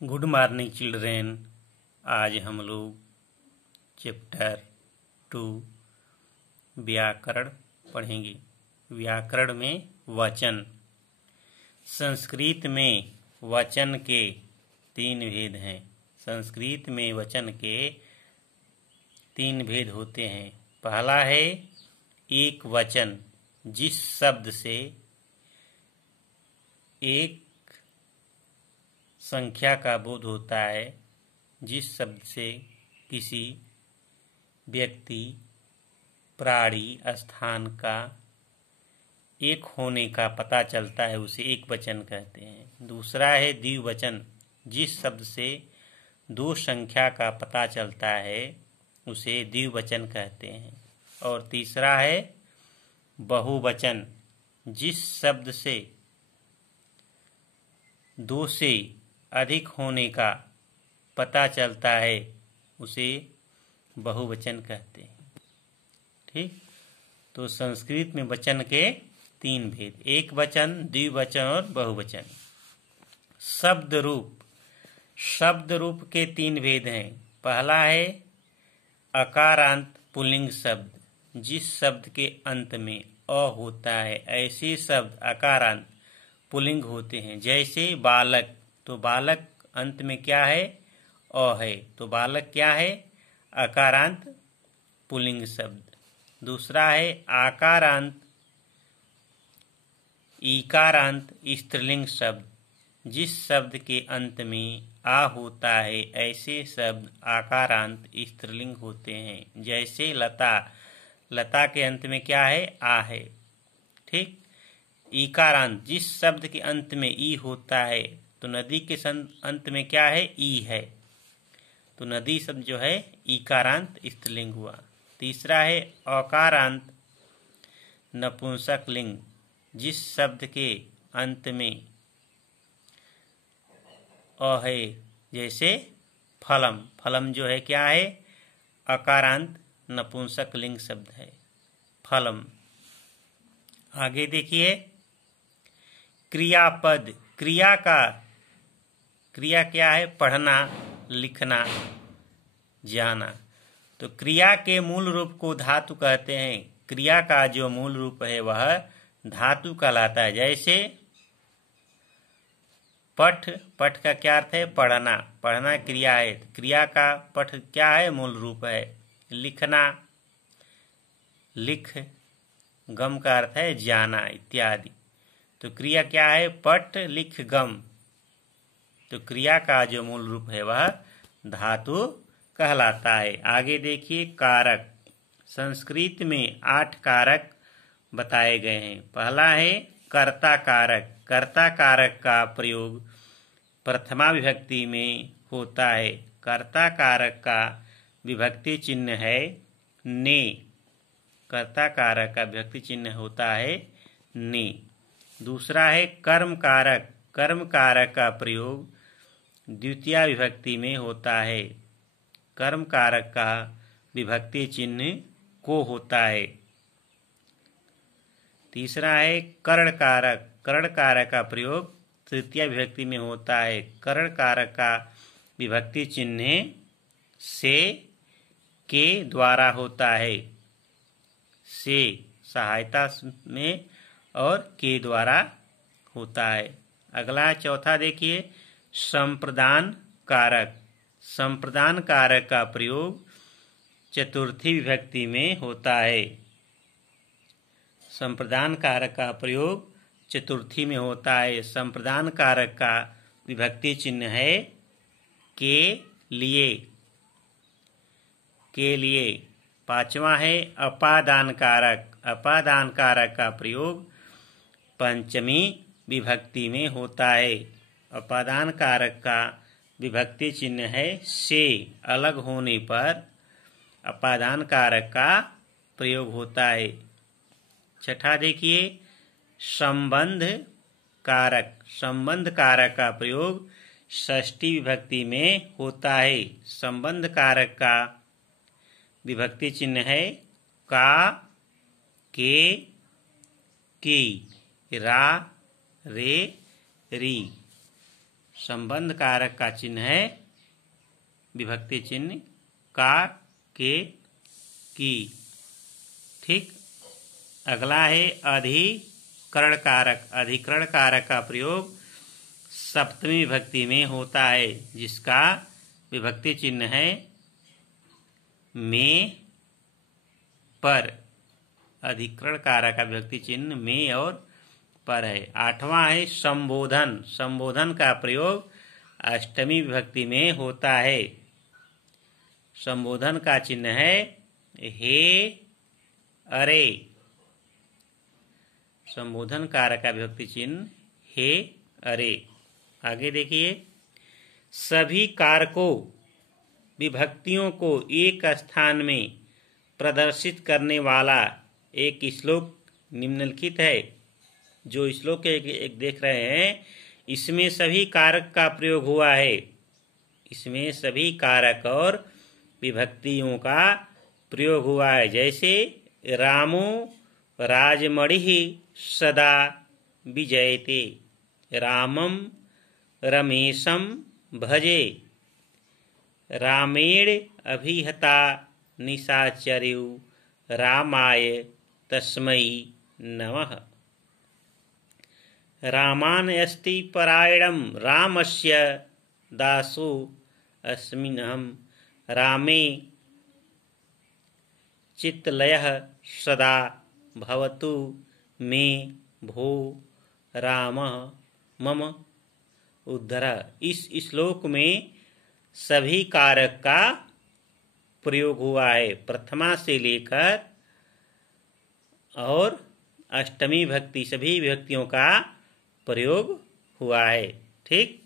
Good morning children. आज हम लोग चैप्टर 2 व्याकरण पढ़ेंगे। व्याकरण में वचन। संस्कृत में वचन के 3 भेद हैं। संस्कृत में वचन के 3 भेद होते हैं। पहला है एक वचन, जिस शब्द से एक संख्या का बोध होता है, जिस शब्द से किसी व्यक्ति, प्राणी, स्थान का एक होने का पता चलता है, उसे एक वचन कहते हैं। दूसरा है द्विवचन, जिस शब्द से 2 संख्या का पता चलता है, उसे द्विवचन कहते हैं। और तीसरा है बहुवचन, जिस शब्द से 2 से अधिक होने का पता चलता है, उसे बहुवचन कहते हैं। ठीक, तो संस्कृत में वचन के 3 भेद, एक वचन, द्विवचन और बहुवचन। शब्द रूप। शब्द रूप के 3 भेद हैं। पहला है अकारांत पुल्लिंग शब्द, जिस शब्द के अंत में अ होता है, ऐसे शब्द अकारांत पुल्लिंग होते हैं। जैसे बालक, तो बालक अंत में क्या है? अ है, तो बालक क्या है? अकारांत पुल्लिंग शब्द। दूसरा है आकारांत ईकारांत स्त्रीलिंग शब्द, जिस शब्द के अंत में आ होता है, ऐसे शब्द आकारांत स्त्रीलिंग होते हैं। जैसे लता, लता के अंत में क्या है? आ है। ठीक, ईकारांत, जिस शब्द के अंत में ई होता है, तो नदी के अंत में क्या है? ई है, तो नदी शब्द जो है ईकारांत स्त्रीलिंग हुआ। तीसरा है अकारांत नपुंसक लिंग, जिस शब्द के अंत में अ है, जैसे फलम, फलम जो है क्या है? अकारांत नपुंसक लिंग शब्द है, फलम। आगे देखिए क्रियापद। क्रिया क्या है? पढ़ना, लिखना, जाना। तो क्रिया के मूल रूप को धातु कहते हैं। क्रिया का जो मूल रूप है वह धातु कहलाता है। जैसे पठ, पठ का क्या अर्थ है? पढ़ना, पढ़ना क्रिया है, क्रिया का पठ क्या है? मूल रूप है। लिखना, लिख, गम का अर्थ है जाना इत्यादि। तो क्रिया क्या है? पठ, लिख, गम। तो क्रिया का जो मूल रूप है वह धातु कहलाता है। आगे देखिए कारक। संस्कृत में 8 कारक बताए गए हैं। पहला है कर्ता कारक। कर्ता कारक का प्रयोग प्रथमा विभक्ति में होता है। कर्ता कारक का विभक्ति चिन्ह है ने। कर्ता कारक का विभक्ति चिन्ह होता है ने। दूसरा है कर्म कारक। कर्म कारक का प्रयोग द्वितीया विभक्ति में होता है। कर्म कारक का विभक्ति चिन्ह को होता है। तीसरा है कर्ण कारक। कर्ण कारक का प्रयोग तृतीया विभक्ति में होता है। कर्ण कारक का विभक्ति चिन्ह से के द्वारा होता है। से सहायता में और के द्वारा होता है। अगला चौथा देखिए संप्रदान कारक। संप्रदान कारक का प्रयोग चतुर्थी विभक्ति में होता है। संप्रदान कारक का प्रयोग चतुर्थी में होता है। संप्रदान कारक का विभक्ति चिन्ह है के लिए। के लिए। पांचवा है अपादान कारक। अपादान कारक का प्रयोग पंचमी विभक्ति में होता है। अपादान कारक का विभक्ति चिन्ह है से। अलग होने पर अपादान कारक का प्रयोग होता है। छठा देखिए संबंध कारक। संबंध कारक का प्रयोग षष्ठी विभक्ति में होता है। संबंध कारक का विभक्ति चिन्ह है का, के, की, रा, रे, री। संबंध कारक का चिन्ह है विभक्ति चिन्ह का, के, की। ठीक। अगला है अधिकरण कारक। अधिकरण कारक का प्रयोग सप्तमी विभक्ति में होता है, जिसका विभक्ति चिन्ह है में, पर। अधिकरण कारक का विभक्ति चिन्ह में और पर है। 8वां है संबोधन। संबोधन का प्रयोग अष्टमी विभक्ति में होता है। संबोधन का चिन्ह है हे, अरे। संबोधन कारक का विभक्ति चिन्ह हे, अरे। आगे देखिए, सभी कारकों विभक्तियों को एक स्थान में प्रदर्शित करने वाला एक श्लोक निम्नलिखित है। जो श्लोक एक देख रहे हैं, इसमें सभी कारक का प्रयोग हुआ है। इसमें सभी कारक और विभक्तियों का प्रयोग हुआ है। जैसे रामो राजमणिः सदा विजयते, रामम रमेशम भजे, रामेण अभिहता निशाचर्यु, रामाय तस्मै नमः। रामानस्ति परायणं रामस्य दासो अस्मिन्हं, रामे चित्तलयः सदा भवतु मे भो रामः मम उद्धरः। इस श्लोक में सभी कारक का प्रयोग हुआ है, प्रथमा से लेकर और अष्टमी विभक्ति सभी विभक्तियों का प्रयोग हुआ है। ठीक।